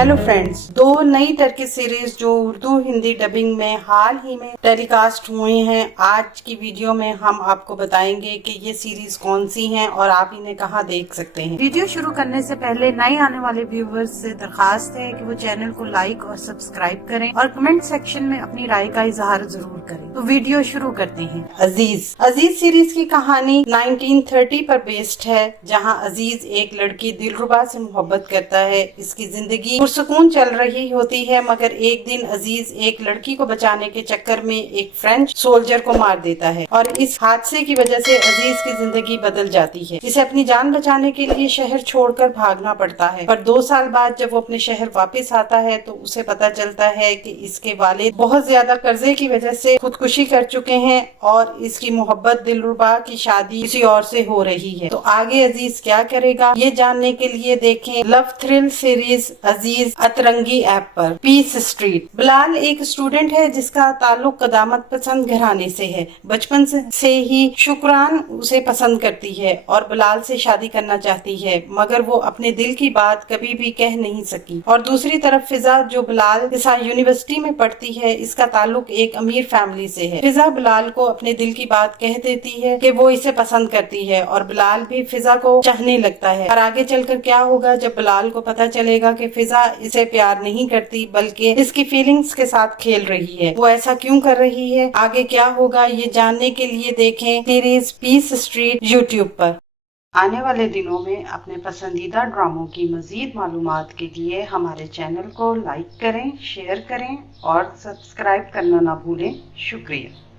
Hello friends, दो नई Turkey series जो उर्दू हिंदी डबिंग में हाल ही में टेलीकास्ट हुई हैं, आज की वीडियो में हम आपको बताएंगे कि ये सीरीज कौन सी हैं और आप इन्हें कहां देख सकते हैं। वीडियो शुरू करने से पहले नए आने वाले व्यूवर्स से दरखास्त है कि वो चैनल को लाइक और सब्सक्राइब करें और कमेंट सेक्शन में अपनी राय का इजहार जरूर करें। तो वीडियो शुरू करते हैं। अजीज सीरीज की कहानी 1930 पर बेस्ड है, जहाँ अजीज एक लड़की दिलरुबा से मोहब्बत करता है। इसकी जिंदगी पुरसुकून चल रही होती है, मगर एक दिन अजीज एक लड़की को बचाने के चक्कर में एक फ्रेंच सोल्जर को मार देता है और इस हादसे की वजह से अजीज की जिंदगी बदल जाती है। इसे अपनी जान बचाने के लिए शहर छोड़कर भागना पड़ता है, पर 2 साल बाद जब वो अपने शहर वापस आता है तो उसे पता चलता है कि इसके वालिद बहुत ज्यादा कर्जे की वजह से खुदकुशी कर चुके हैं और इसकी मोहब्बत दिलरुबा की शादी किसी और से हो रही है। तो आगे अजीज क्या करेगा, ये जानने के लिए देखें लव थ्रिल सीरीज अजीज अतरंगी ऐप पर। Piece street. बिलाल एक स्टूडेंट है जिसका ताल्लुक कदामत पसंद घराने से है। बचपन से ही शुक्रान उसे पसंद करती है और बिलाल से शादी करना चाहती है, मगर वो अपने दिल की बात कभी भी कह नहीं सकी। और दूसरी तरफ फिजा जो बिलाल के साथ यूनिवर्सिटी में पढ़ती है, इसका ताल्लुक एक अमीर फैमिली से है। फिजा बिलाल को अपने दिल की बात कह देती है कि वो इसे पसंद करती है और बिलाल भी फिजा को चाहने लगता है। और आगे चलकर क्या होगा जब बिलाल को पता चलेगा कि फिजा इसे प्यार नहीं करती बल्कि इसकी फीलिंग्स के साथ खेल रही है, वो ऐसा क्यों कर रही है, आगे क्या होगा, ये जानने के लिए देखें सीरीज पीस स्ट्रीट यूट्यूब पर। आने वाले दिनों में अपने पसंदीदा ड्रामों की मजीद मालूमात के लिए हमारे चैनल को लाइक करें, शेयर करें और सब्सक्राइब करना ना भूलें। शुक्रिया।